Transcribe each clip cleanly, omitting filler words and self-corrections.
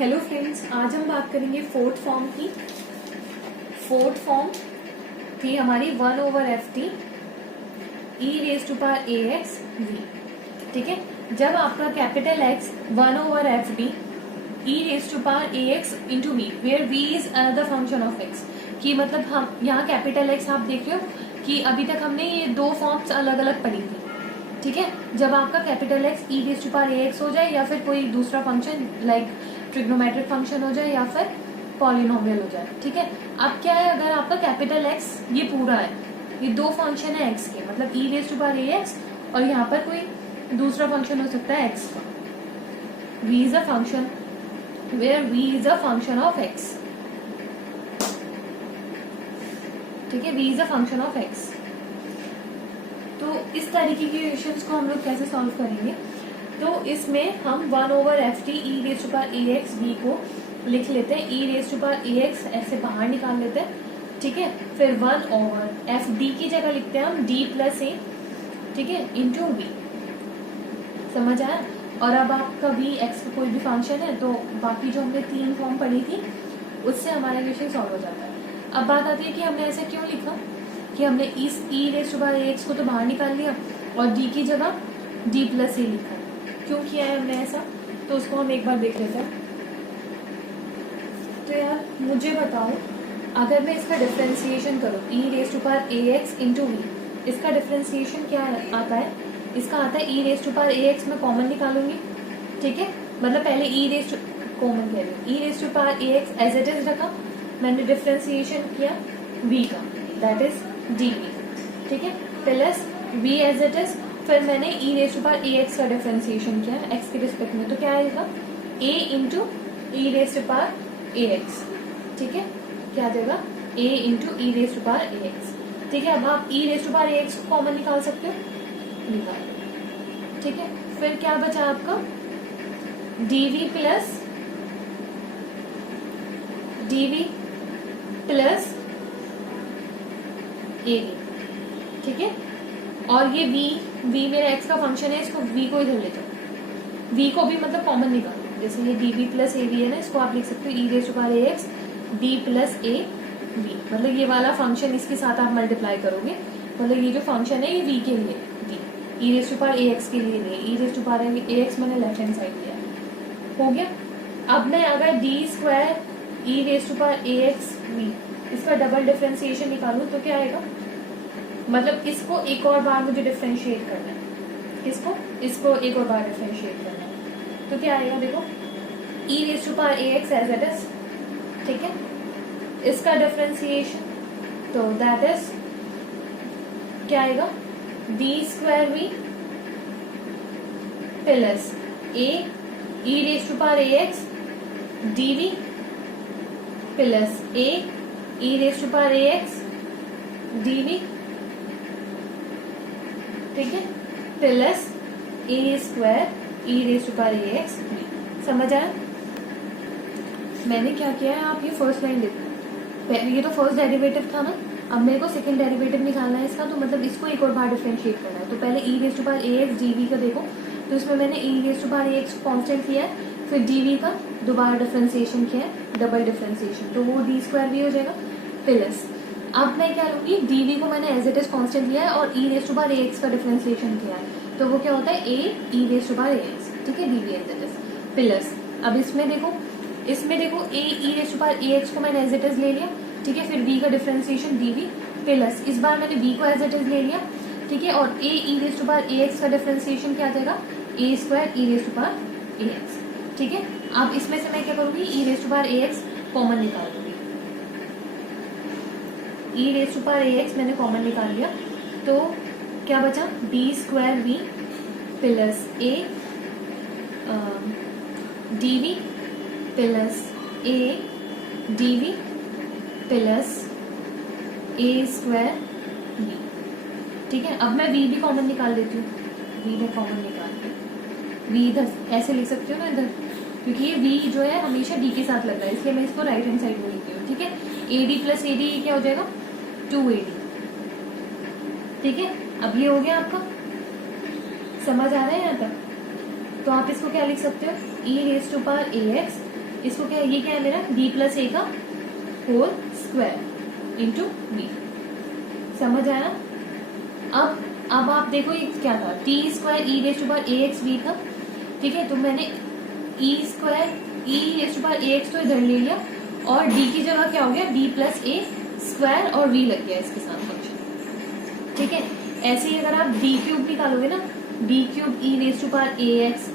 Hello friends, आज हम बात करेंगे फोर्थ फॉर्म की। फोर्थ फॉर्म थी हमारी 1/ft e raise to power ax v। ठीक है, जब आपका capital X 1/ft e raise to power ax into v, where v is another function of x। कि मतलब हम यहाँ कैपिटल X आप देख रहे हो कि अभी तक हमने ये दो फॉर्म्स अलग अलग पढ़ी थी। ठीक है, जब आपका capital X e raise to power ax हो जाए या फिर कोई दूसरा फंक्शन लाइक ट्रिग्नोमेट्रिक फंक्शन हो जाए या फिर पॉलिनोमियल हो जाए। ठीक है, अब क्या है, अगर आपका कैपिटल X ये पूरा है, ये दो फंक्शन है X के, मतलब e raise to power ax और यहाँ पर कोई दूसरा फंक्शन हो सकता है X का। v is a function where v is a function of X। ठीक है, v is a function of X। तो इस तरीके की इक्वेशंस को हम लोग कैसे सॉल्व करेंगे, तो इसमें हम 1/ft e raise to power ax v को लिख लेते हैं। e raise to power ax ऐसे बाहर निकाल लेते हैं। ठीक है, फिर 1/fd की जगह लिखते हैं हम d प्लस a। ठीक है, इंटू v। समझ आया। और अब आपका v x का कोई भी फंक्शन है तो बाकी जो हमने तीन फॉर्म पढ़ी थी उससे हमारा इक्वेशन सॉल्व हो जाता है। अब बात आती है कि हमने ऐसा क्यों लिखा, कि हमने इस e raise to power ax को तो बाहर निकाल लिया और d की जगह d प्लस a लिखा। क्यों किया है हमने ऐसा, तो उसको हम एक बार देख लेते हैं। तो यार मुझे बताओ, अगर मैं इसका डिफरेंशिएशन करूँ e raise to power ax into v, इसका डिफरेंशिएशन क्या आता है, इसका आता है e raise to power ax मैं कॉमन निकालूंगी। ठीक है, मतलब पहले e रेज टू कॉमन कह रही हूँ, e raise to power ax as it is रखा, मैंने डिफरेंशिएशन किया v का, दैट इज dv। ठीक है, plus v as it is, फिर मैंने e raise to power ax का डिफरेंशिएशन किया x के रिस्पेक्ट में, तो क्या आएगा a into e raise to power ax। ठीक है, क्या आ जाएगा a into e raise to power ax। ठीक है, अब आप e raise to power ax को कॉमन निकाल सकते हो, निकाल। ठीक है, फिर क्या बचा आपका dv प्लस ab। ठीक है, और ये v मेरा x का फंक्शन है, इसको v को इधर ले जाओ, v को भी मतलब कॉमन निकालो। जैसे ये dv प्लस ab है ना, इसको आप लिख सकते हो e raise to power ax d plus a v, मतलब ये वाला फंक्शन इसके साथ आप मल्टीप्लाई करोगे, मतलब ये जो फंक्शन है ये v के लिए d, e raise to power ax के लिए नहीं, e raise to power ax मैंने लेफ्ट हैंड साइड लिया। हो गया। अब मैं अगर d square e raise to power ax v इसका डबल डिफरेंशिएशन निकालूं तो क्या आएगा, मतलब इसको एक और बार मुझे डिफरेंशिएट करना है, इसको एक और बार डिफरेंशिएट करना है, तो क्या आएगा देखो e raise to power ax as it is. ठीक है, इसका डिफरेंशिएशन तो दैट इज क्या आएगा d square v plus a e raise to power ax dv plus a e raise to power ax dv। ठीक है, plus a square e raise to power ax। समझ आया। मैंने क्या किया है, आप ये फर्स्ट लाइन देखो, ये तो फर्स्ट डेरिवेटिव था ना, अब मेरे को सेकंड डेरिवेटिव निकालना है इसका, तो मतलब इसको एक और बार डिफरेंशिएट करना है। तो पहले e raise to power ax dv का देखो, तो इसमें मैंने e raise to power ax constant किया है, फिर dv का दोबारा डिफरेंशिएशन किया है, डबल डिफरेंशिएशन, तो वो d स्क्वायर भी हो जाएगा। प्लस अब मैं क्या लूंगी, dv को मैंने एज इट इज कांस्टेंट लिया है और e raise to power ax का डिफरेंशिएशन किया है, तो वो क्या होता है a e raise to power ax। ठीक है, dv as it is plus, अब इसमें देखो a e raise to power ax को मैंने एज इट इज ले लिया। ठीक है, फिर v का डिफरेंशिएशन dv प्लस इस बार मैंने v को एज इट इज ले लिया। ठीक है, और a e raise to power ax का डिफरेंशिएशन क्या आ जाएगा a square e raise to power ax। ठीक है, अब इसमें से मैं क्या करूंगी, e raise to power ax common निकाल दूंगी, e raise to power ax मैंने कॉमन निकाल लिया, तो क्या बचा d square v plus a dv plus a dv plus a square v। ठीक है, अब मैं v भी कॉमन निकाल लेती हूँ, v में कॉमन निकाल के v इधर ऐसे लिख सकती हूँ ना इधर, क्योंकि ये v जो है हमेशा d के साथ लग रहा है, इसलिए मैं इसको राइट हैंड साइड में लिखती हूँ। ठीक है, ad प्लस ad ये क्या हो जाएगा 2ad। ठीक है, अब ये हो गया आपका, समझ आ रहा है यहाँ तक। तो आप इसको क्या लिख सकते हो, e raise to power ax इसको क्या, ये क्या है मेरा d प्लस ए का होल स्क्वायर इंटू बी। समझ आया? अब आप देखो ये क्या था, T square E raise to power A x B था, ठीक है। तो मैंने E square E raise to power A X तो इधर ले लिया और डी की जगह क्या हो गया, डी प्लस ए स्क्वायर और वी लग गया इसके साथ फंक्शन, ठीक है। ऐसे ही अगर आप डी क्यूब निकालोगे ना, D cube E raise to power A x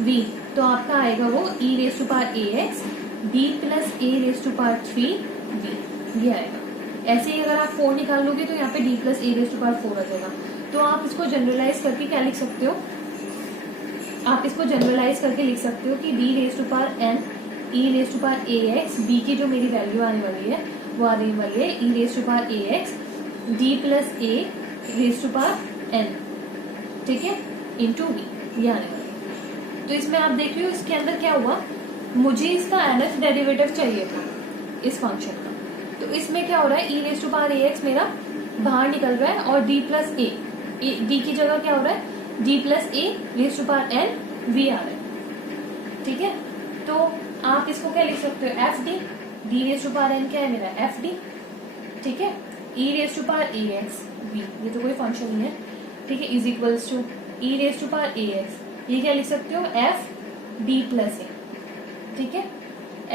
V, तो आपका आएगा वो E raise to power A X D plus A raise to power 3 V, ये आएगा। ऐसे ही अगर आप 4 निकाल लोगे तो यहाँ पे d plus A raise to power 4 आ जाएगा। तो आप इसको जनरलाइज करके क्या लिख सकते हो, आप इसको जनरलाइज करके लिख सकते हो कि d raise to power n e raise to power A x b की जो मेरी वैल्यू आने वाली है वो आने वाली है E raise to power A X D plus A raise to power N, ठीक है, इंटू बी, ये आने वाली है। तो इसमें आप देख रहे हो इसके अंदर क्या हुआ, मुझे इसका nth डेरिवेटिव चाहिए था इस फंक्शन का, तो इसमें क्या हो रहा है, E raise to power A X मेरा बाहर निकल रहा है और डी प्लस ए, डी की जगह क्या हो रहा है, D plus A raise to power N V आ रहा है, ठीक है। तो आप इसको क्या लिख सकते हो, F D, D raise to power N क्या है मेरा एफ डी, ठीक है, E raise to power A x V, ये तो कोई फंक्शन नहीं है, ठीक है, is equals to E raise to power A X, ये क्या लिख सकते हो, एफ डी प्लस ए, ठीक है,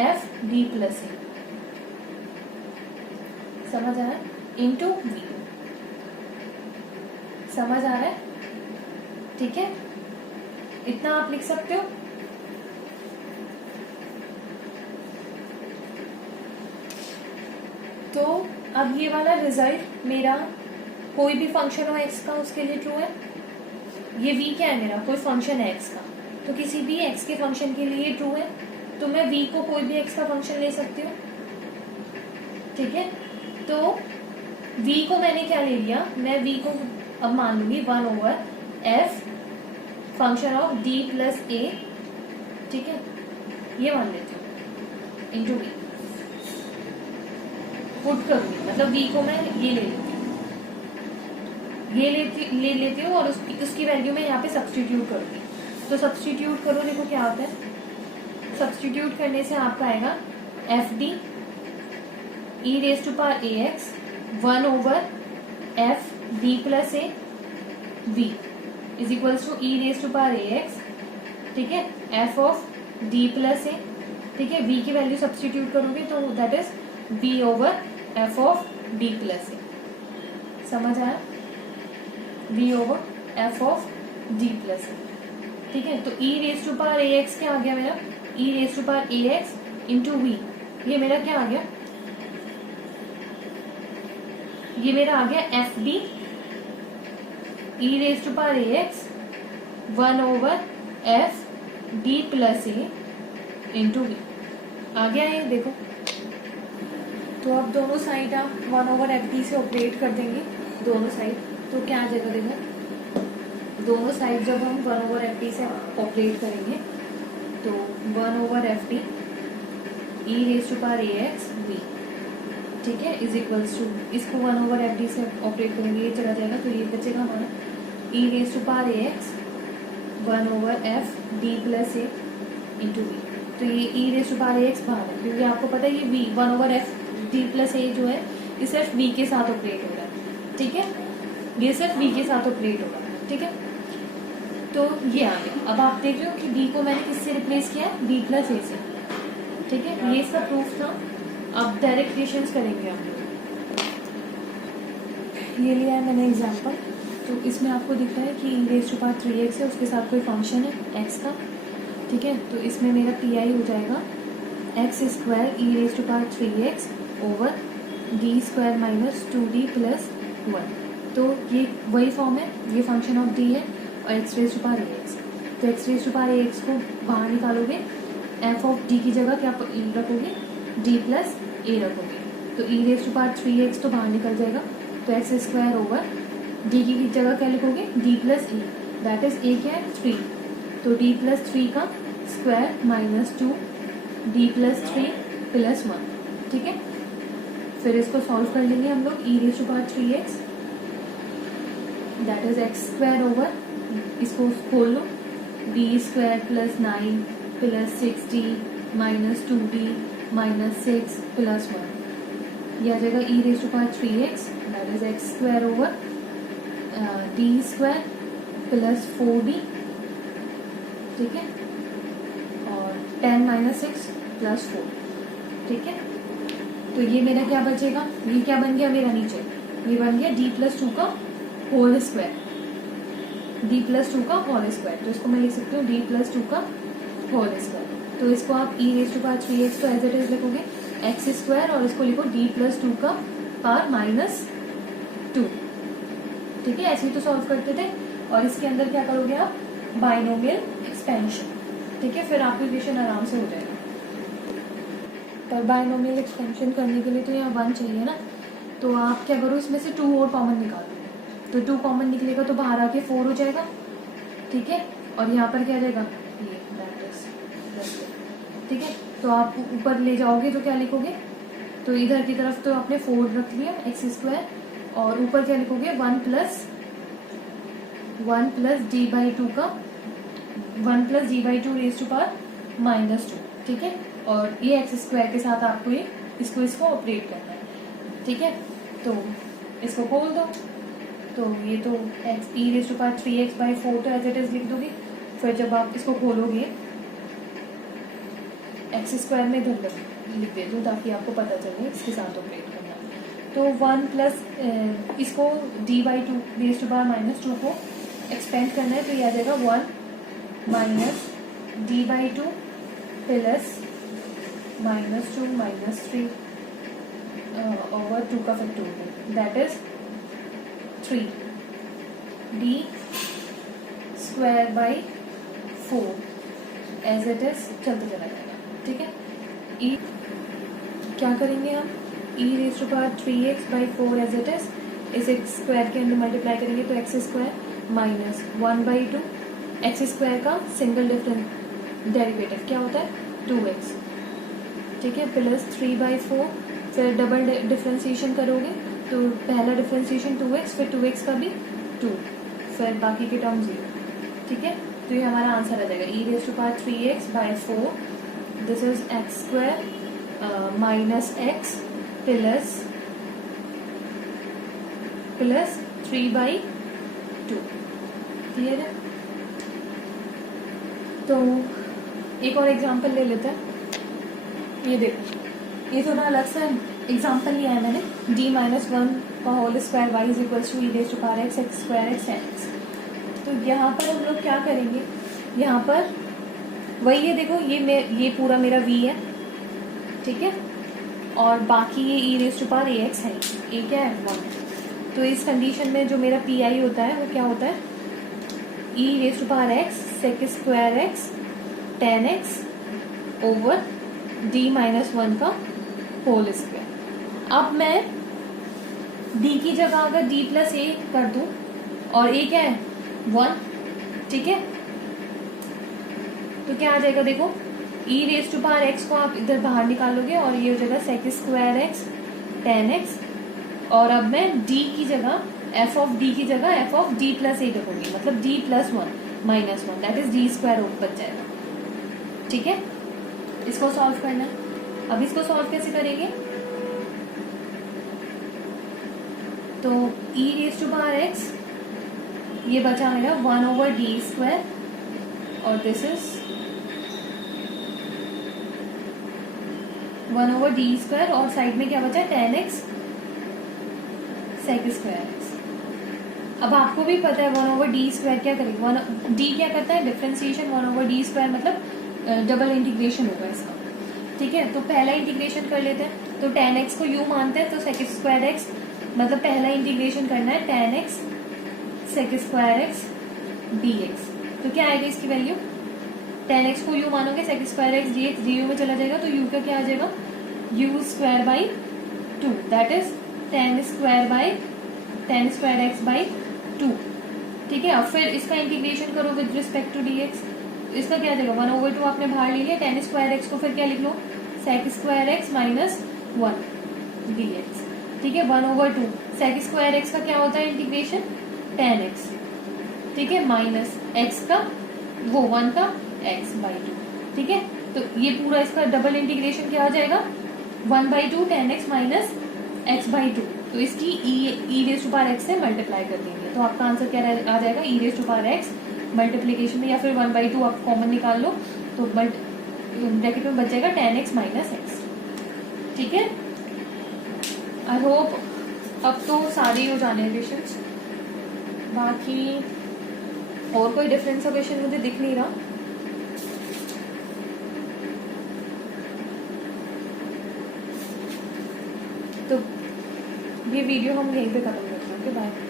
एफ डी प्लस ए, समझ आ रहा है, इंटू वी, समझ आ रहा है, ठीक है, इतना आप लिख सकते हो। तो अब ये वाला रिजल्ट मेरा कोई भी फंक्शन हो एक्स का उसके लिए ट्रू है, ये वी क्या है मेरा, कोई फंक्शन है एक्स का, तो किसी भी एक्स के फंक्शन के लिए ट्रू है, तो मैं वी को कोई भी एक्स का फंक्शन ले सकती हूँ, ठीक है। तो वी को मैंने क्या ले लिया, मैं वी को अब मान लूंगी 1/f function of D plus A, ठीक है, ये मान लेती हूँ इंटू वी, पुट करूंगी, मतलब वी को मैं ये ले लेती हूँ, ये ले लेती हूँ और उसकी वैल्यू में यहाँ पे सब्सटीट्यूट करूंगी। तो सब्सटीट्यूट करो, देखो क्या होता है, सब्सटीट्यूट करने से आपका आएगा F D E raise to power A X 1/f D plus A V is equals to E raise to power A X, ठीक है, F of D plus A, ठीक है, वी की वैल्यू सब्सटीट्यूट करोगे तो that is V over F of D plus A, समझ आया, V over F of D plus A, ठीक है। तो E raise to power A X क्या आ गया मेरा, E raise to power A X into V, ये मेरा क्या आ गया, ये मेरा आ गया F D E raise to power A X 1/f D plus A into V, आ गया ये देखो। तो अब दोनों साइड आप 1/f डी से ऑपरेट कर देंगे, दोनों साइड, तो क्या आ जाएगा देखो, दोनों साइड जब हम 1/f डी से ऑपरेट करेंगे तो 1/f d E raise to power A x v, ठीक है, इज इक्वल्स टू, इसको 1/f डी से ऑपरेट करेंगे, ये चला जाएगा, तो ये बचेगा हमारा E raise to power A X 1/f D plus A into V. तो ये E raise to power A X बाहर है, क्योंकि आपको पता है ये वी 1/f डी प्लस ए जो है ये सिर्फ वी के साथ ऑपरेट हो रहा है, ठीक है, ये सिर्फ वी के साथ ऑपरेट हो रहा है, ठीक है। तो ये आ गया। अब आप देख रहे हो कि डी को मैंने किससे रिप्लेस किया है, डी प्लस ए से, ठीक है, ये इसका प्रूफ था। अब डायरेक्ट रिलेशंस करेंगे हम लोग, ये लिया है मैंने एग्जांपल। तो इसमें आपको दिख रहा है कि ई रेस टू पावर 3x है, उसके साथ कोई फंक्शन है x का, ठीक है। तो इसमें मेरा पी आई हो जाएगा x square E raise to power 3x over d square minus 2d plus 1। तो ये वही फॉर्म है, ये फंक्शन ऑफ d है और x raise to power ax। तो x raise to power ax को बाहर निकालोगे, एफ ऑफ डी की जगह क्या रखोगे, d प्लस a रखोगे, तो E raise to power 3x तो बाहर निकल जाएगा, तो एक्स स्क्वायर ओवर डी की जगह क्या लिखोगे, D plus A, that is a क्या है 3, तो डी प्लस 3 का square minus 2 D plus 3 plus 1, ठीक है। फिर इसको सॉल्व कर लेंगे हम लोग, E raise to power 3x that is X square over, इसको खोल लो, D square plus 9 plus 6d -2d -6 + 1, ये आ जाएगा e raise to power 3x, that is x square over d square plus 4d, ठीक है, और 10 - 6 + 4, ठीक है। तो ये मेरा क्या बचेगा, ये क्या बन गया मेरा नीचे, ये बन गया d+2 का होल स्क्वायर, d+2 का होल स्क्वायर। तो इसको मैं लिख सकती हूँ d+2 का होल स्क्वायर। तो इसको आप e raise to power 3x तो एज इट इज लिखोगे x स्क्वायर, और इसको लिखो d+2 का पावर -2, ठीक है। ऐसे ही तो सॉल्व करते थे। और इसके अंदर क्या करोगे आप, बाइनोमियल एक्सपेंशन, ठीक है, फिर आपको इक्वेशन आराम से हो जाएगा। पर बाइनोमियल एक्सपेंशन करने के लिए तो यहाँ 1 चाहिए ना, तो आप क्या करो, इसमें से 2 और कॉमन निकाल दो। तो 2 कॉमन निकलेगा तो बाहर आके 4 हो जाएगा, ठीक है। और यहाँ पर क्या आ जाएगा, ये ठीक है। तो आप ऊपर ले जाओगे तो क्या लिखोगे, तो इधर की तरफ तो आपने 4 रख लिया x स्क्वायर, और ऊपर क्या लिखोगे 1 + d/2 का 1 + d/2 रेज़ टू पावर -2, ठीक है। और ये x स्क्वायर के साथ आपको ये इसको ऑपरेट करना है, ठीक है। तो इसको खोल दो, तो ये तो e raise to power 3x/4 तो एज इट इज लिख दोगे। फिर जब आप इसको खोलोगे x स्क्वायर में इधर लिख दे दो ताकि आपको पता चले इसके साथ ऑपरेट करना। तो 1 + इसको d/2 रेज़ टू पावर -2 को एक्सपेंड करना है, तो ये आ जाएगा 1 - d/2 प्लस -2 - 3 ओवर 2 का factorial, that is 3d square by 4 as it is चलते चला जाएगा, ठीक है। e क्या करेंगे हम, e raise to power 3x/4 as it is, इस x स्क्वायर के अंदर मल्टीप्लाई करेंगे तो x स्क्वायर -1/2, x स्क्वायर का सिंगल डेरिवेटिव क्या होता है 2x, ठीक है, प्लस 3/4, फिर डबल डिफ्रेंशिएशन करोगे तो पहला डिफ्रेंशिएशन 2x, फिर 2x का भी 2, फिर बाकी के टर्म 0, ठीक है। तो ये हमारा आंसर आ जाएगा e raise to power 3x/4, this is x square -x plus 3/2, clear है। तो एक और एग्जांपल ले लेते हैं। ये देखो, ये थोड़ा अलग सा एग्जांपल लिया है मैंने, d-1 का whole square y is equals to e raise to power x square x x। तो यहाँ पर हम लोग क्या करेंगे, यहाँ पर वही है, देखो ये पूरा मेरा v है, ठीक है, और बाकी ये e raise to power ax है, ये क्या है 1। तो इस कंडीशन में जो मेरा pi होता है वो क्या होता है, e raise to power x sec square x tan x over d-1 का होल स्क्वायर। अब मैं d की जगह अगर d+a कर दूं, और a क्या है 1, ठीक है, तो क्या आ जाएगा, देखो e raise to power x को आप इधर बाहर निकालोगे और ये हो जाएगा sec square x tan x, और अब मैं d की जगह f ऑफ d की जगह f ऑफ d+a रखूंगी, मतलब d+1 -1, that is d square बच जाएगा, ठीक है। इसको सॉल्व करना है। अब इसको सॉल्व कैसे करेंगे, तो e raise to power x ये बचा मेरा 1/d², और दिस इज 1/d², और साइड में क्या बचा tan x sec square x। अब आपको भी पता है 1/d² क्या करेगा, d क्या करता है डिफरेंशिएशन, 1/d² मतलब डबल इंटीग्रेशन होगा इसका, ठीक है। तो पहला इंटीग्रेशन कर लेते हैं, तो tan x को u मानते हैं, तो सेक स्क्वायर x मतलब पहला इंटीग्रेशन करना है tan x sec square x dx। तो क्या आएगा इसकी वैल्यू, tan x को u मानोगे, sec square x dx du में चला जाएगा, तो u का क्या आ जाएगा u²/2, that is tan square x/2, ठीक है। अब फिर इसका इंटीग्रेशन करो विद रिस्पेक्ट टू dx, इसका क्या आ जाएगा 1/2 आपने बाहर ले लिया, tan स्क्वायर x को फिर क्या लिख लो सेक स्क्वायर x -1 dx, ठीक है, 1/2 सेक स्क्वायर x का क्या होता है इंटीग्रेशन tan x, ठीक है, माइनस x का वो 1 का x/2, ठीक है। तो ये पूरा इसका डबल इंटीग्रेशन क्या आ जाएगा, 1/2 tan x माइनस x/2। तो इसकी e raise to power x से मल्टीप्लाई कर देंगे, तो आपका आंसर क्या आ जाएगा, e raise to power x multiplication में, या फिर 1/2 आप कॉमन निकाल लो तो ब्रैकेट में बच जाएगा tan x माइनस x। ठीक है, आई होप अब तो सारे ही हो जाने क्वेश्चंस। बाकी और कोई डिफरेंस का क्वेश्चन मुझे दिख नहीं रहा। तो ये वीडियो हम यहीं पे खत्म करते हैं। Okay bye.